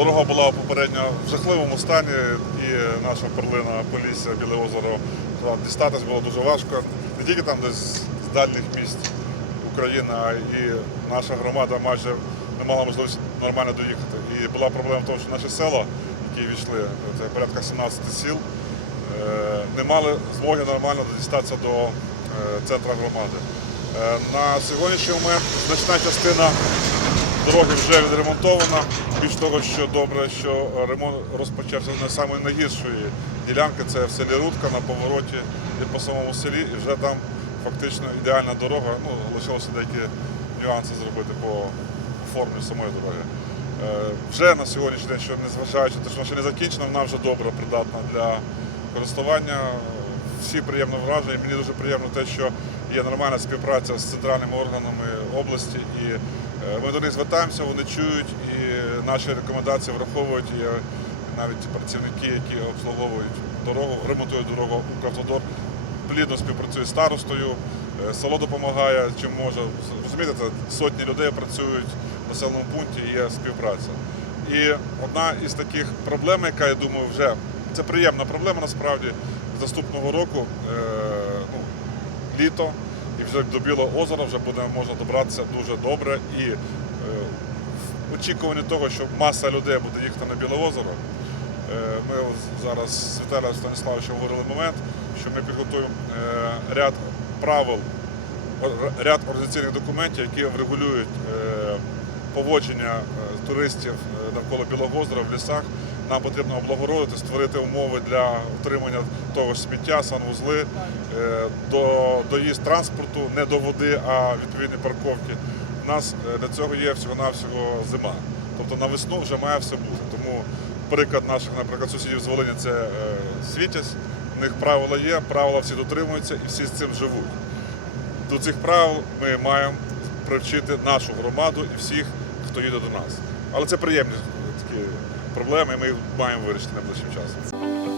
Дорога була попередньо в жахливому стані, і наша перлина Полісся, Біле озеро, дістатись було дуже важко. Не тільки там десь з дальніх місць України, а і наша громада майже не мала можливості нормально доїхати. І була проблема в тому, що наші села, які війшли, це порядка 17 сіл, не мали змоги нормально дістатися до центру громади. На сьогоднішній момент значна частина дороги вже відремонтована. Більш того, що добре, що ремонт розпочався не самої найгіршої ділянки, це в селі Рудка на повороті і по самому селі, і вже там фактично ідеальна дорога, лишилося деякі нюанси зробити по формі самої дороги. Вже на сьогоднішній день, що незважаючи на те, що вона ще не закінчена, вона вже добре придатна для користування. Всі приємно вражені. Мені дуже приємно те, що є нормальна співпраця з центральними органами області, і ми до них звертаємося, вони чують і наші рекомендації враховують, і навіть працівники, які обслуговують дорогу, ремонтують дорогу, Укравтодор плідно співпрацює з старостою, село допомагає, чим може. Розумієте, сотні людей працюють в населеному пункті, і є співпраця. І одна із таких проблем, яка, я думаю, вже, це приємна проблема насправді, з наступного року, літо, і вже до Білого озера вже можна добратися дуже добре. І в очікуванні того, що маса людей буде їхати на Біле озеро, ми зараз з Віталієм Станіславовичем говорили момент, що ми підготуємо ряд правил, ряд організаційних документів, які врегулюють поводження туристів навколо Білого озера в лісах. Нам потрібно облагородити, створити умови для утримання того ж сміття, санвузли, доїзд транспорту, не до води, а відповідні парковки. У нас для цього є всього-навсього зима. Тобто на весну вже має все бути. Тому приклад наших, наприклад, сусідів з Волині – це Світязь. У них правила є, правила всі дотримуються і всі з цим живуть. До цих правил ми маємо привчити нашу громаду і всіх, хто їде до нас. Але це приємні такі проблеми, і ми їх маємо вирішити найближчим часом.